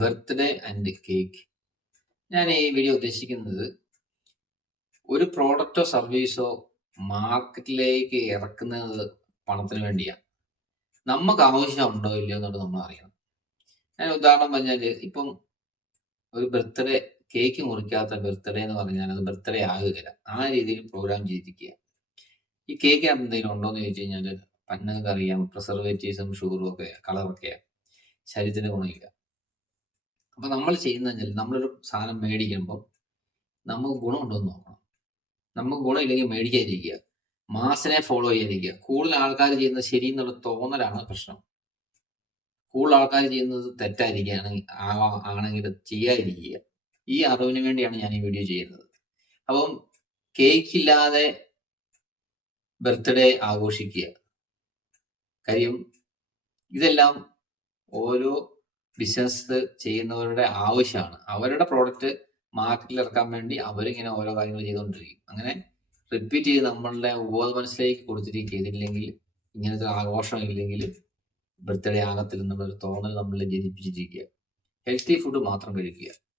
Birthday and cake. ഞാൻ ഈ video ഉദ്ദേശിക്കുന്നത് ഒരു പ്രോഡക്റ്റോ സർവീസോ മാർക്കറ്റിലേക്ക് ഇറക്കുന്നത് പണത്തിന് വേണ്ടിയാണ്. നമുക്ക് ആവശ്യമുണ്ടോ ഇല്ലയോ എന്നുള്ളത് നമ്മൾ അറിയണം. ഞാൻ ഉദാഹരണം പറഞ്ഞാൽ ഇപ്പം ഒരു ബർത്ത്ഡേ കേക്ക് മുറിക്കാത്ത ബർത്ത്ഡേ എന്ന് പറഞ്ഞാൽ അത് ബർത്ത്ഡേ ആകുകയില്ല. ആ രീതിയിൽ പ്രോഗ്രാം ചെയ്തിരിക്കുക. ഈ കേക്കിനകത്ത് എന്തെങ്കിലും ഉണ്ടോ എന്ന് ചോദിച്ചു കഴിഞ്ഞാൽ നിങ്ങൾക്കറിയാം പ്രിസർവേറ്റീവ്സും ഷുഗറും ഒക്കെ കളറൊക്കെയാണ്. ശരീരത്തിന് ഗുണമില്ല. അപ്പൊ നമ്മൾ ചെയ്യുന്നത് നമ്മളൊരു സാധനം മേടിക്കുമ്പോൾ നമുക്ക് ഗുണമുണ്ടോ എന്ന് നോക്കണം. നമുക്ക് ഗുണമില്ലെങ്കിൽ മേടിക്കാതിരിക്കുക. മാസിനെ ഫോളോ ചെയ്യാതിരിക്കുക. കൂടുതൽ ആൾക്കാർ ചെയ്യുന്നത് ശരി എന്നുള്ള തോന്നലാണ് പ്രശ്നം. കൂടുതൽ ആൾക്കാർ ചെയ്യുന്നത് തെറ്റായിരിക്കുകയാണെങ്കിൽ ആണെങ്കിൽ ചെയ്യാതിരിക്കുക. ഈ അറിവിന് വേണ്ടിയാണ് ഞാൻ ഈ വീഡിയോ ചെയ്യുന്നത്. അപ്പം കേക്ക് ഇല്ലാതെ ബർത്ത്ഡേ ആഘോഷിക്കുക. കാര്യം ഇതെല്ലാം ഓരോ ബിസിനസ് ചെയ്യുന്നവരുടെ ആവശ്യമാണ്. അവരുടെ പ്രോഡക്റ്റ് മാർക്കറ്റിൽ ഇറക്കാൻ വേണ്ടി അവരിങ്ങനെ ഓരോ കാര്യങ്ങൾ ചെയ്തുകൊണ്ടിരിക്കും. അങ്ങനെ റിപ്പീറ്റ് ചെയ്ത് നമ്മളുടെ ഉപബോധ മനസ്സിലേക്ക് കൊടുത്തിരിക്കുക. ഇതില്ലെങ്കിൽ ഇങ്ങനത്തെ ആഘോഷം ഇല്ലെങ്കിൽ ബർത്ത്ഡേ ആകത്തില്ലെന്നുള്ളൊരു തോന്നൽ നമ്മളിൽ ജനിപ്പിച്ചിരിക്കുക. ഹെൽത്തി ഫുഡ് മാത്രം കഴിക്കുക.